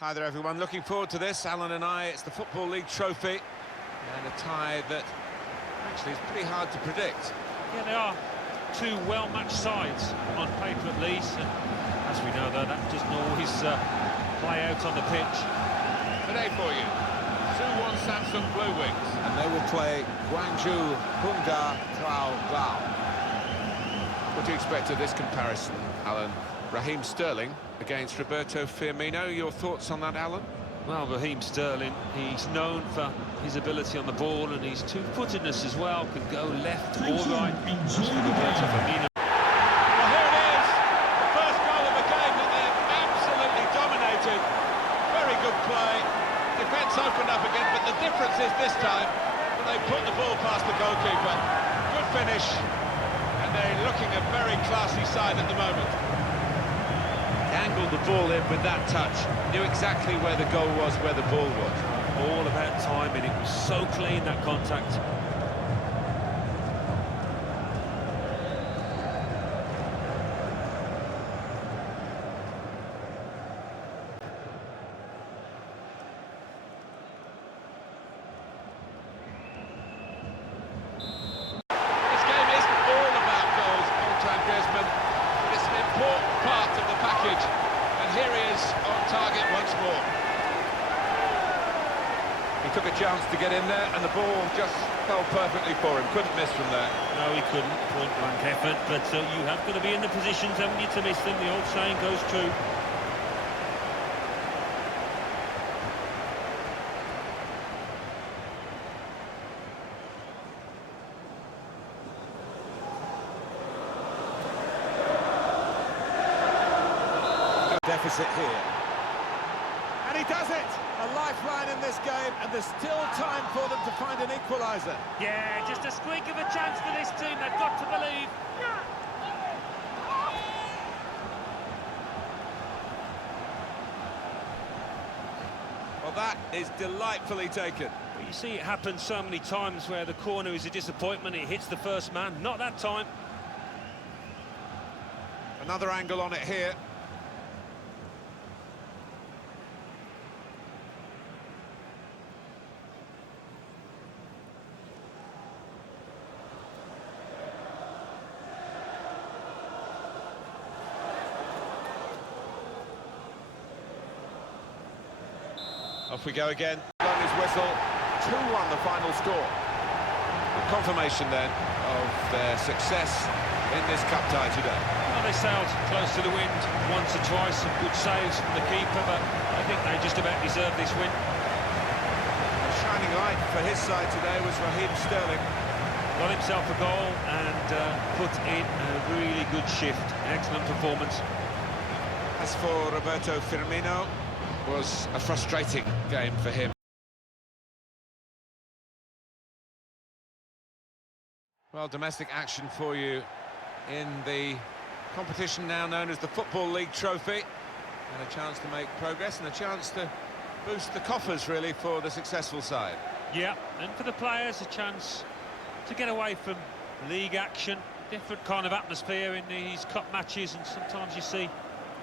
Hi there everyone, looking forward to this, Alan and I. It's the Football League trophy and a tie that actually is pretty hard to predict. Yeah, they are two well-matched sides on paper at least, and as we know though, that doesn't always play out on the pitch. Today for you, Suwon Samsung Bluewings, and they will play Gwangju Hungda Trao Gao. What do you expect of this comparison, Alan? Raheem Sterling against Roberto Firmino. Your thoughts on that, Alan? Well, Raheem Sterling, he's known for his ability on the ball and his two-footedness as well, can go left or right. That's for Roberto Firmino. Well, here it is, the first goal of the game that they've absolutely dominated. Very good play. Defence opened up again, but the difference is this time that they put the ball past the goalkeeper. Good finish, and they're looking a very classy side at the moment. Angled the ball in with that touch, knew exactly where the goal was, where the ball was. All about timing, it was so clean, that contact. This game isn't all about goals, old-time Griezmann, but it's an important part of the package. And here he is on target once more. He took a chance to get in there, and the ball just fell perfectly for him. Couldn't miss from there. No, he couldn't. Point-blank effort, but you have got to be in the positions, haven't you, to miss them? The old saying goes true. Deficit here. And he does it! A lifeline in this game, and there's still time for them to find an equaliser. Yeah, just a squeak of a chance for this team, they've got to believe. Well, that is delightfully taken. Well, you see it happen so many times where the corner is a disappointment, it hits the first man, not that time. Another angle on it here. Off we go again. Blown his whistle. 2-1 the final score. A confirmation then of their success in this cup tie today. Well, they sailed close to the wind once or twice, some good saves from the keeper, but I think they just about deserve this win. A shining light for his side today was Raheem Sterling. Got himself a goal and put in a really good shift. Excellent performance. As for Roberto Firmino, was a frustrating game for him. Well, domestic action for you in the competition now known as the Football League Trophy, and a chance to make progress and a chance to boost the coffers really for the successful side. Yeah, and for the players a chance to get away from league action, different kind of atmosphere in these cup matches, and sometimes you see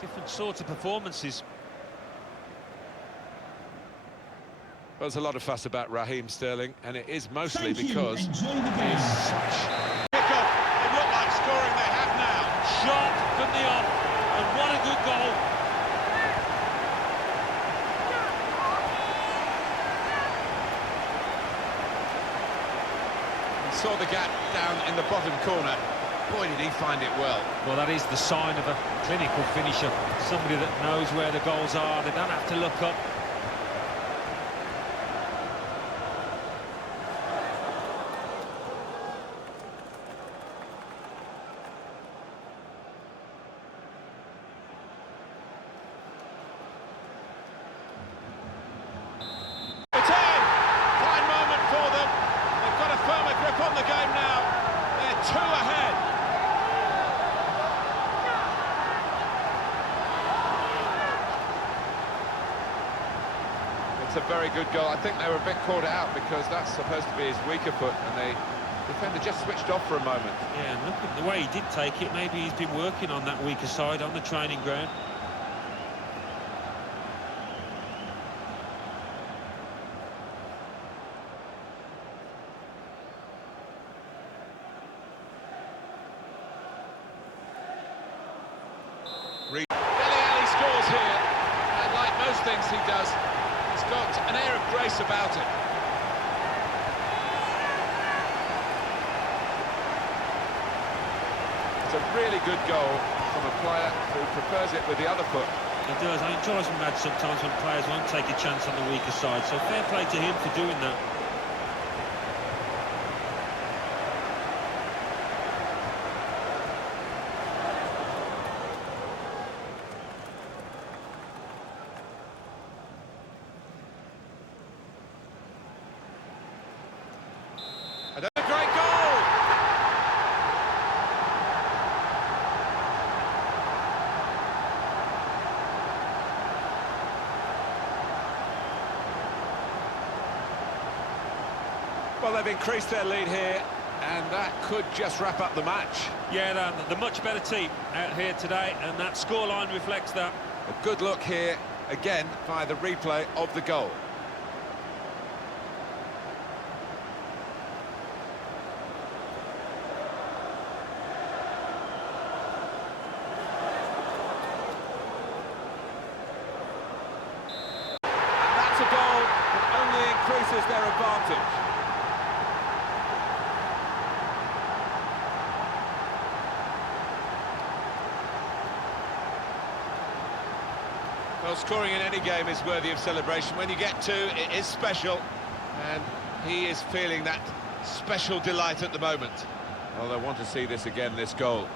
different sorts of performances. Well, there's a lot of fuss about Raheem Sterling, and it is mostly because he's such... Kick-off, they look like scoring, they have now. Shot from the off, and what a good goal. He saw the gap down in the bottom corner. Boy, did he find it well. Well, that is the sign of a clinical finisher, somebody that knows where the goals are, they don't have to look up. On the game now, they're 2 ahead. It's a very good goal. I think they were a bit caught out because that's supposed to be his weaker foot, and the defender just switched off for a moment. Yeah, and look at the way he did take it. Maybe he's been working on that weaker side on the training ground. things he does. He's got an air of grace about it. It's a really good goal from a player who prefers it with the other foot. He does. I enjoy him mad sometimes when players won't take a chance on the weaker side, so fair play to him for doing that. A great goal! Well, they've increased their lead here, and that could just wrap up the match. Yeah, the much better team out here today, and that scoreline reflects that. A good look here, again, by the replay of the goal. That's a goal that only increases their advantage. Well, scoring in any game is worthy of celebration. When you get two, it is special, and he is feeling that special delight at the moment. Well, I want to see this again, this goal.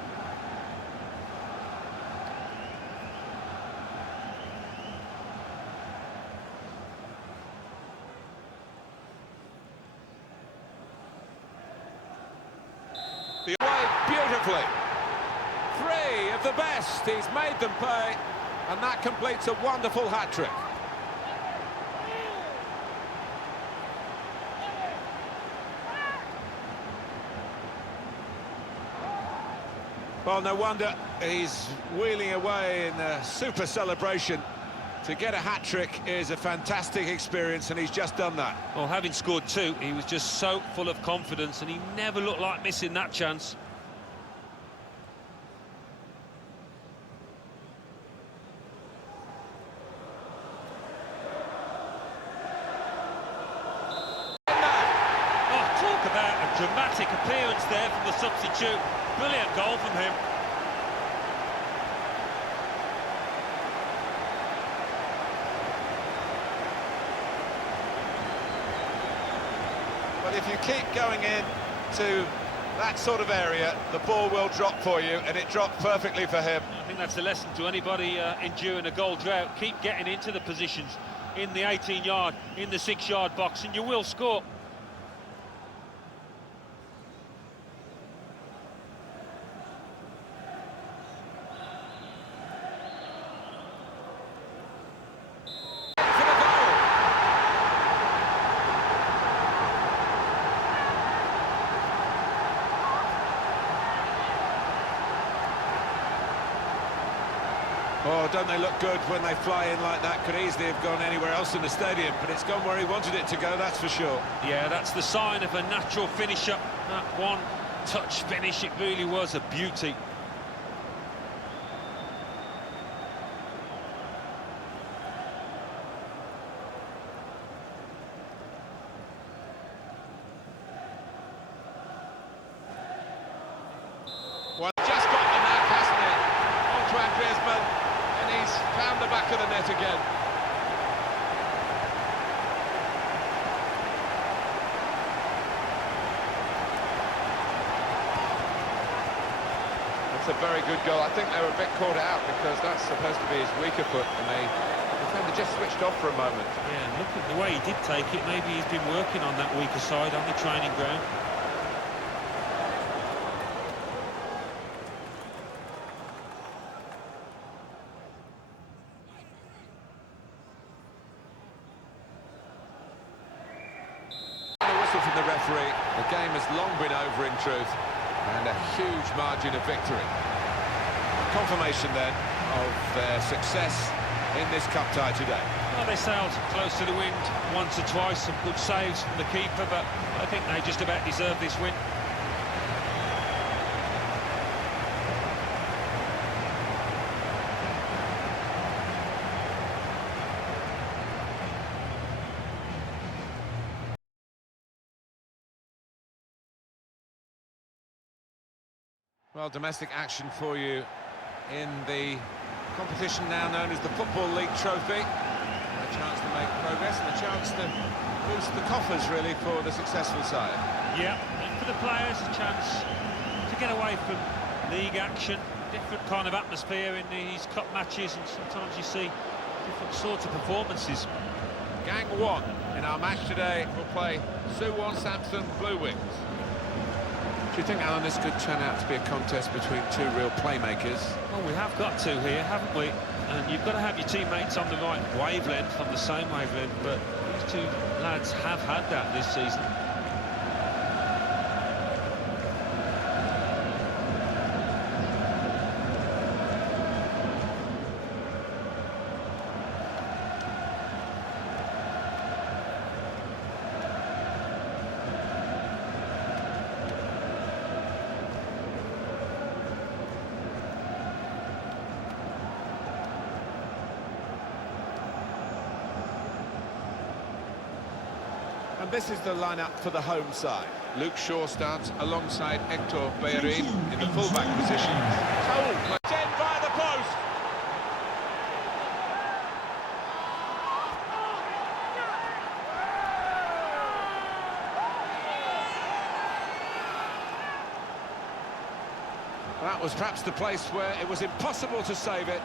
The away beautifully. Three of the best. He's made them pay, and that completes a wonderful hat-trick. Well, no wonder he's wheeling away in a super celebration. To get a hat-trick is a fantastic experience, and he's just done that. Well, having scored two, he was just so full of confidence, and he never looked like missing that chance. Oh, talk about a dramatic appearance there from the substitute. Brilliant goal from him. But if you keep going in to that sort of area, the ball will drop for you, and it dropped perfectly for him. I think that's a lesson to anybody enduring a goal drought. Keep getting into the positions in the 18-yard, in the 6-yard box, and you will score. Oh, don't they look good when they fly in like that? Could easily have gone anywhere else in the stadium, but it's gone where he wanted it to go, that's for sure. Yeah, that's the sign of a natural finisher. That one-touch finish, it really was a beauty. Well, just got the knack, hasn't it? Antoine Griezmann, and he's found the back of the net again. That's a very good goal. I think they were a bit caught out because that's supposed to be his weaker foot, and the defender just switched off for a moment. Yeah, look at the way he did take it. Maybe he's been working on that weaker side on the training ground. From the referee, the game has long been over in truth, and a huge margin of victory. Confirmation then of their success in this cup tie today. Well, they sailed close to the wind once or twice, some good saves from the keeper, but I think they just about deserve this win. Well, domestic action for you in the competition now known as the Football League Trophy. A chance to make progress and a chance to boost the coffers, really, for the successful side. Yeah, and for the players, a chance to get away from league action. Different kind of atmosphere in these cup matches, and sometimes you see different sorts of performances. Gang 1 in our match today will play Suwon Bluewings. Do you think, Alan, this could turn out to be a contest between two real playmakers? Well, we have got to here, haven't we? And you've got to have your teammates on the right wavelength, on the same wavelength, but these two lads have had that this season. And this is the lineup for the home side. Luke Shaw starts alongside Hector Bellerin in the full-back position. Told, in by the post. That was perhaps the place where it was impossible to save it.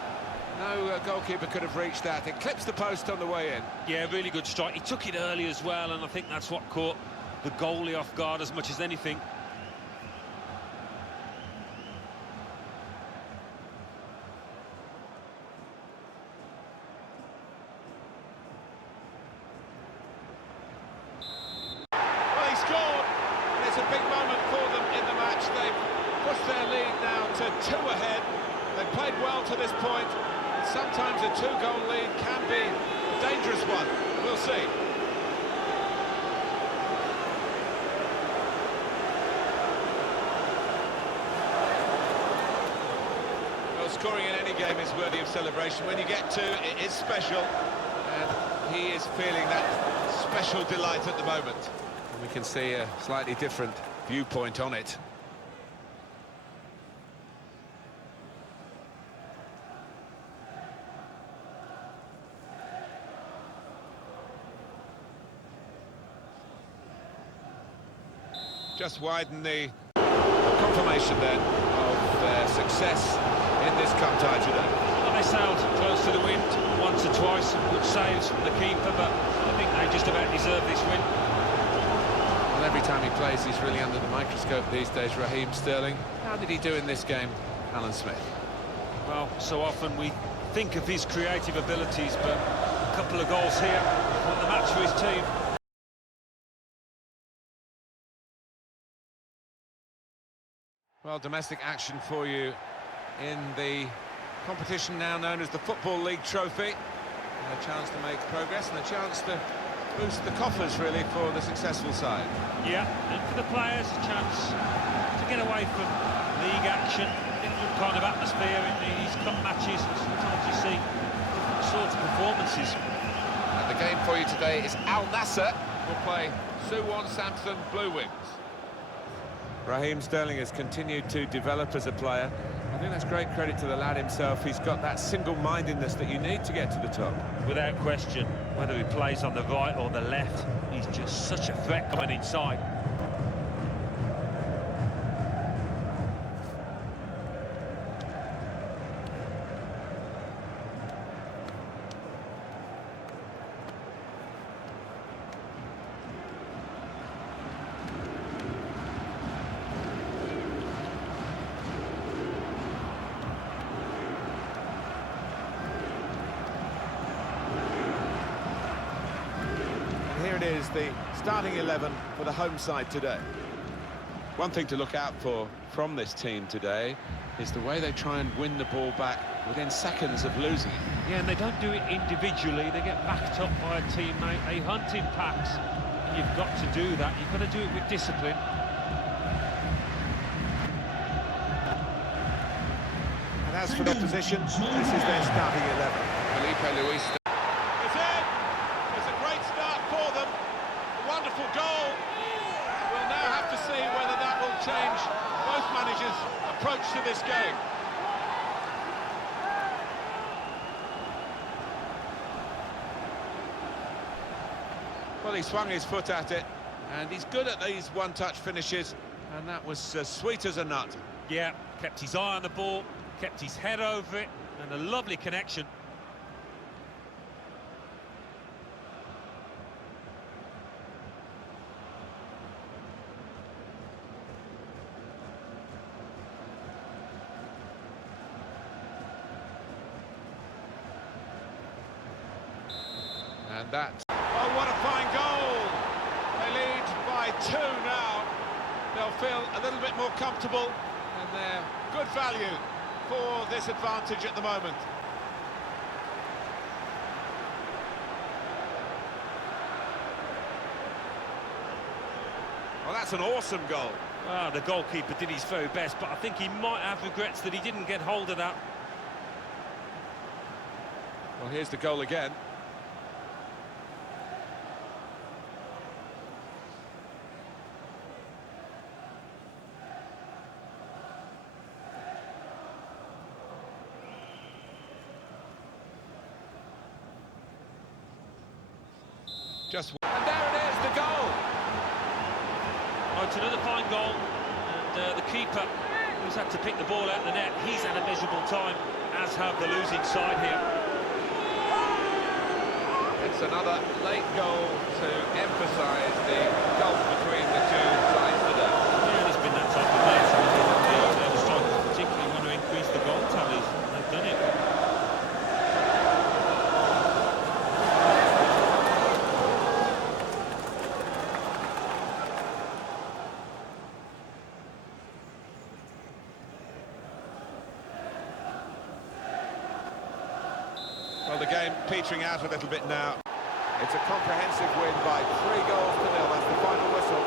No goalkeeper could have reached that. It clips the post on the way in. Yeah, really good strike. He took it early as well, and I think that's what caught the goalie off guard as much as anything. Well, he scored, and it's a big moment for them in the match. They've pushed their lead now to 2 ahead. They've played well to this point. Sometimes a 2-goal lead can be a dangerous one. We'll see. Well, scoring in any game is worthy of celebration. When you get 2, it is special. And he is feeling that special delight at the moment. And we can see a slightly different viewpoint on it. Just widen the confirmation then of their success in this cup tie today. Well, they sailed close to the wind once or twice, good saves from the keeper, but I think they just about deserve this win. Well, every time he plays, he's really under the microscope these days, Raheem Sterling. How did he do in this game, Alan Smith? Well, so often we think of his creative abilities, but a couple of goals here won the match for his team. Well, domestic action for you in the competition now known as the Football League Trophy. A chance to make progress and a chance to boost the coffers, really, for the successful side. Yeah, and for the players, a chance to get away from league action. Different kind of atmosphere in these cup matches, and sometimes you see different sorts of performances. And the game for you today is Al Nassr will play Suwon Bluewings. Raheem Sterling has continued to develop as a player. I think that's great credit to the lad himself. He's got that single-mindedness that you need to get to the top. Without question, whether he plays on the right or the left, he's just such a threat coming inside. Here it is, the starting 11 for the home side today. One thing to look out for from this team today is the way they try and win the ball back within seconds of losing it. Yeah, and they don't do it individually. They get backed up by a teammate. They hunt in packs. And you've got to do that. You've got to do it with discipline. And as for the opposition, this is their starting 11. Felipe Luis. It's in! It's a great start for them. A wonderful goal. We'll now have to see whether that will change both managers' approach to this game. Well, he swung his foot at it, and he's good at these one-touch finishes, and that was as sweet as a nut. Yeah, kept his eye on the ball, kept his head over it, and a lovely connection. And that... Oh, what a fine goal! They lead by 2 now. They'll feel a little bit more comfortable, and they're good value for this advantage at the moment. Well, that's an awesome goal. Ah, the goalkeeper did his very best, but I think he might have regrets that he didn't get hold of that. Well, here's the goal again. And there it is, the goal! Oh, it's another fine goal, and the keeper, who's had to pick the ball out of the net, he's had a miserable time, as have the losing side here. It's another late goal to emphasise the gulf between the two sides today. Yeah, there's been that type of match, and the strikers particularly want to increase the goal tallies, and they've done it. Well, the game petering out a little bit now. It's a comprehensive win by 3 goals to 0. That's the final whistle.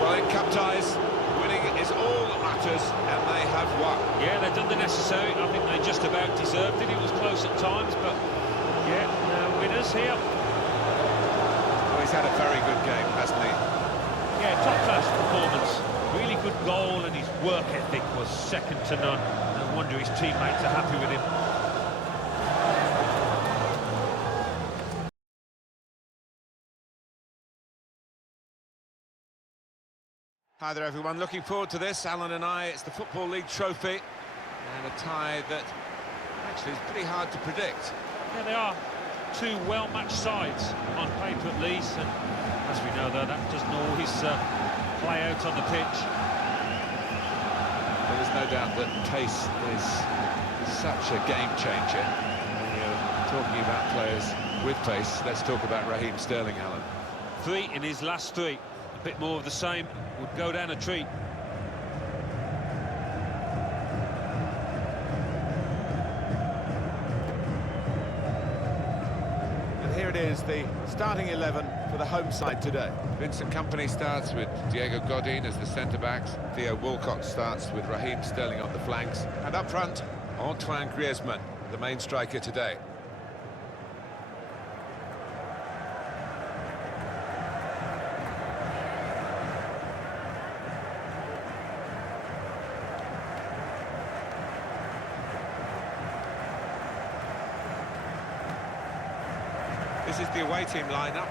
Well, in cup ties, winning is all that matters, and they have won. Yeah, they've done the necessary. I think they just about deserved it. It was close at times, but yeah, winners here. Well, he's had a very good game, hasn't he? Yeah, top-class performance. Really good goal, and his work ethic was second to none. No wonder his teammates are happy with him. Hi there, everyone. Looking forward to this, Alan and I. It's the Football League trophy, and a tie that actually is pretty hard to predict. Yeah, they are two well-matched sides on paper at least, and as we know, though, that doesn't always play out on the pitch. Well, there's no doubt that pace is such a game changer. When you're talking about players with pace, let's talk about Raheem Sterling, Alan. 3 in his last 3. A bit more of the same would go down a treat. And here it is, the starting 11 for the home side today. Vincent Kompany starts with Diego Godin as the centre-backs. Theo Walcott starts with Raheem Sterling on the flanks. And up front, Antoine Griezmann, the main striker today. This is the away team lineup.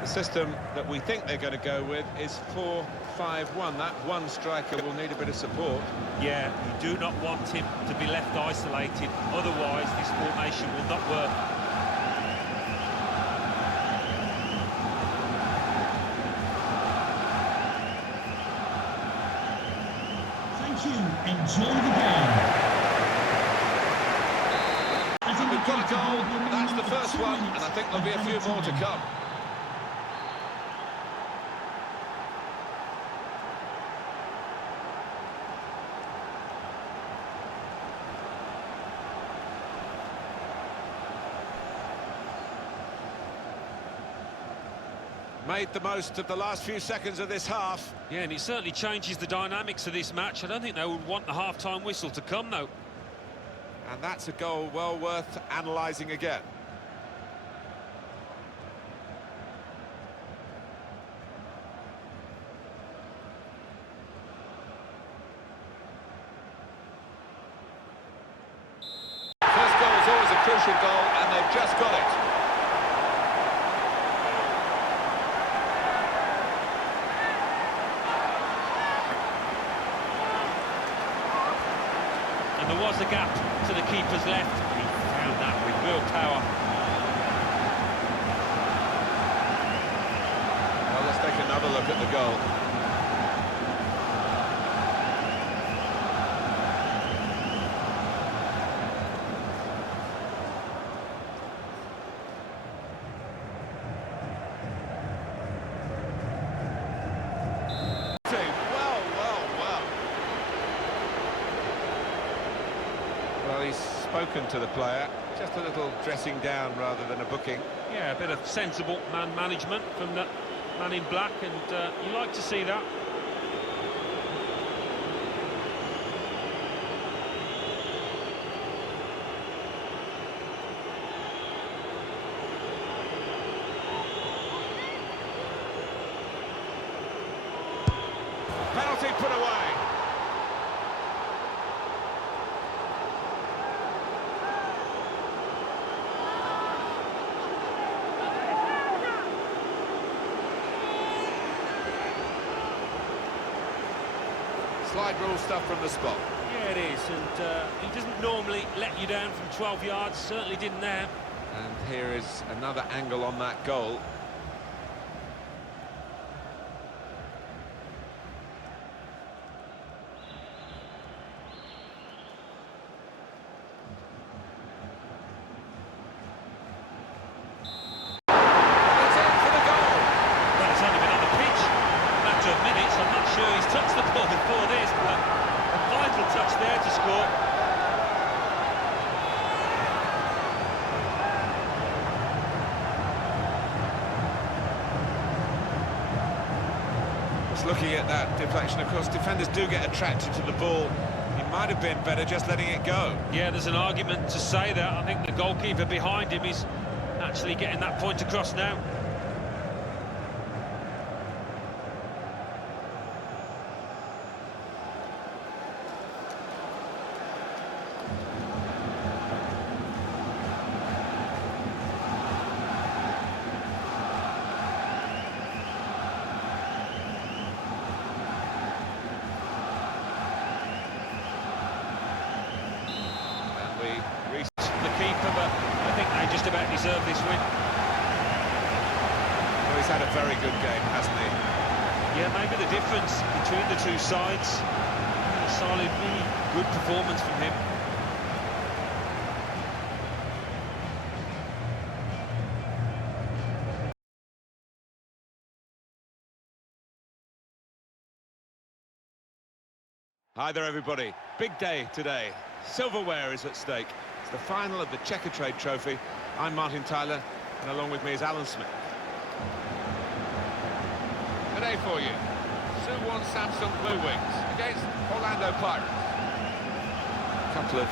The system that we think they're going to go with is 4-5-1. That one striker will need a bit of support. Yeah, you do not want him to be left isolated, otherwise this formation will not work. Thank you. Enjoy the game. We've got a goal, that's the first one, and I think there'll be a few more to come. Made the most of the last few seconds of this half. Yeah, and it certainly changes the dynamics of this match. I don't think they would want the half-time whistle to come, though. And that's a goal well worth analysing again. crucial goal, and they've just got it. And there was a gap to the keeper's left. He found that with real power. Well, let's take another look at the goal. Well, he's spoken to the player, just a little dressing down rather than a booking. Yeah, a bit of sensible man management from the man in black, and you like to see that. Penalty put away. Slide rule stuff from the spot. Yeah, it is, and he doesn't normally let you down from 12 yards, certainly didn't there. And here is another angle on that goal. It's in for the goal. Well, he's only been on the pitch a matter of minutes. I'm not sure he's touched the ball before this, but a vital touch there to score. Just looking at that deflection, of course, defenders do get attracted to the ball. He might have been better just letting it go. Yeah, there's an argument to say that. I think the goalkeeper behind him is actually getting that point across now. The keeper, but I think they just about deserve this win. Well, he's had a very good game, hasn't he? Yeah, maybe the difference between the two sides. A solid, really good performance from him. Hi there, everybody. Big day today. Silverware is at stake. It's the final of the Checkatrade trophy. I'm Martin Tyler, and along with me is Alan Smith. Good day for you. Suwon Samsung Bluewings against Orlando Pirates. A couple of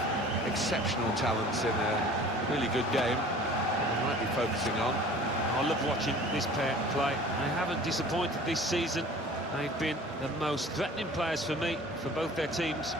exceptional talents in a really good game. We might be focusing on. I love watching this pair play. They haven't disappointed this season. They've been the most threatening players for me, for both their teams.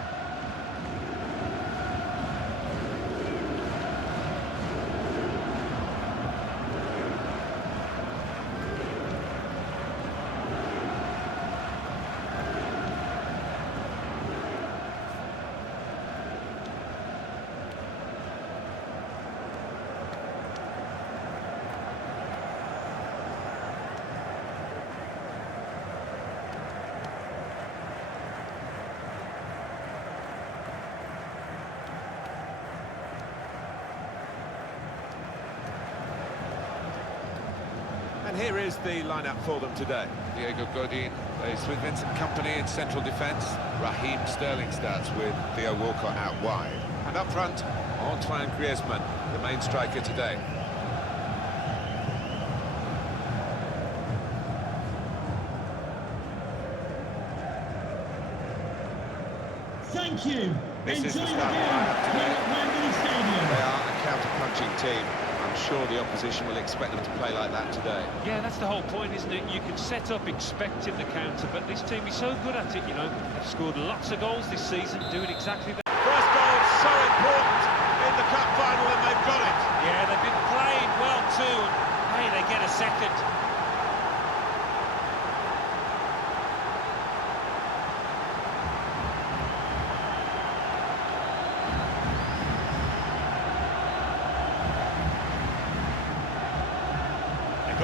And here is the lineup for them today. Diego Godin plays with Vincent Kompany in central defence. Raheem Sterling starts with Theo Walcott out wide. And up front, Antoine Griezmann, the main striker today. Thank you. This is the Enjoy the starting game lineup here today. at Wembley Stadium. They are a counter-punching team. I'm sure the opposition will expect them to play like that today. Yeah, that's the whole point, isn't it? You can set up expecting the counter, but this team is so good at it, you know. They've scored lots of goals this season, doing exactly that. First goal so important in the cup final, and they've got it.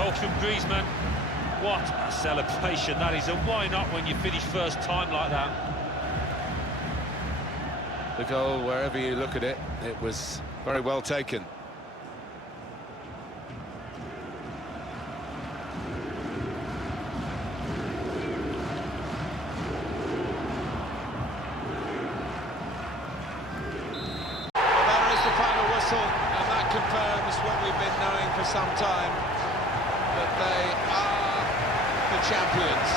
goal from Griezmann. What a celebration that is, and why not when you finish first time like that? The goal, wherever you look at it, it was very well taken. There is the final whistle, and that confirms what we've been knowing for some time, that they are the champions.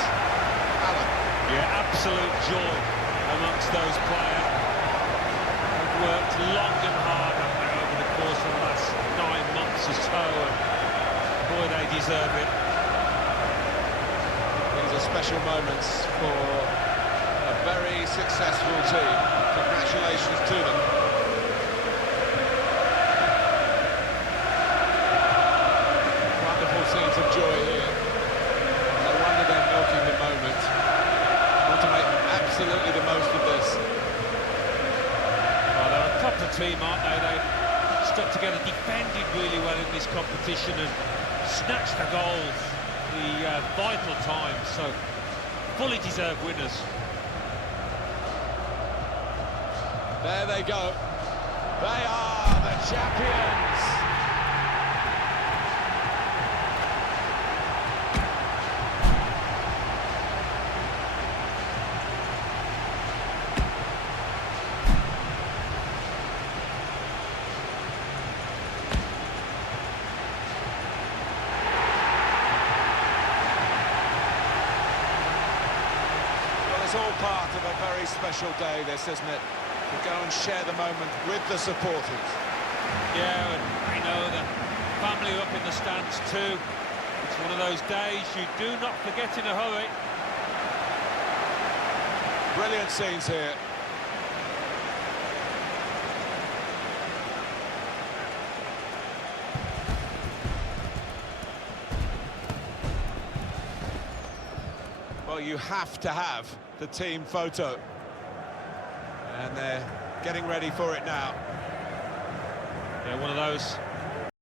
Alan. Yeah, absolute joy amongst those players. They've worked long and hard, haven't they, over the course of the last 9 months or so, and boy, they deserve it. These are special moments for a very successful team. Congratulations to them. Wonderful scenes of joy here. No wonder they're milking the moment. Want to make absolutely the most of this. Well, they're a proper team, aren't they? They stuck together, defended really well in this competition and snatched the goals, the vital times, so fully deserved winners. There they go. They are the champions. Well, it's all part of a very special day, this, isn't it? To go and share the moment with the supporters. Yeah, and I know the family up in the stands too. It's one of those days you do not forget in a hurry. Brilliant scenes here. Well, you have to have the team photo. And they're getting ready for it now. Yeah, one of those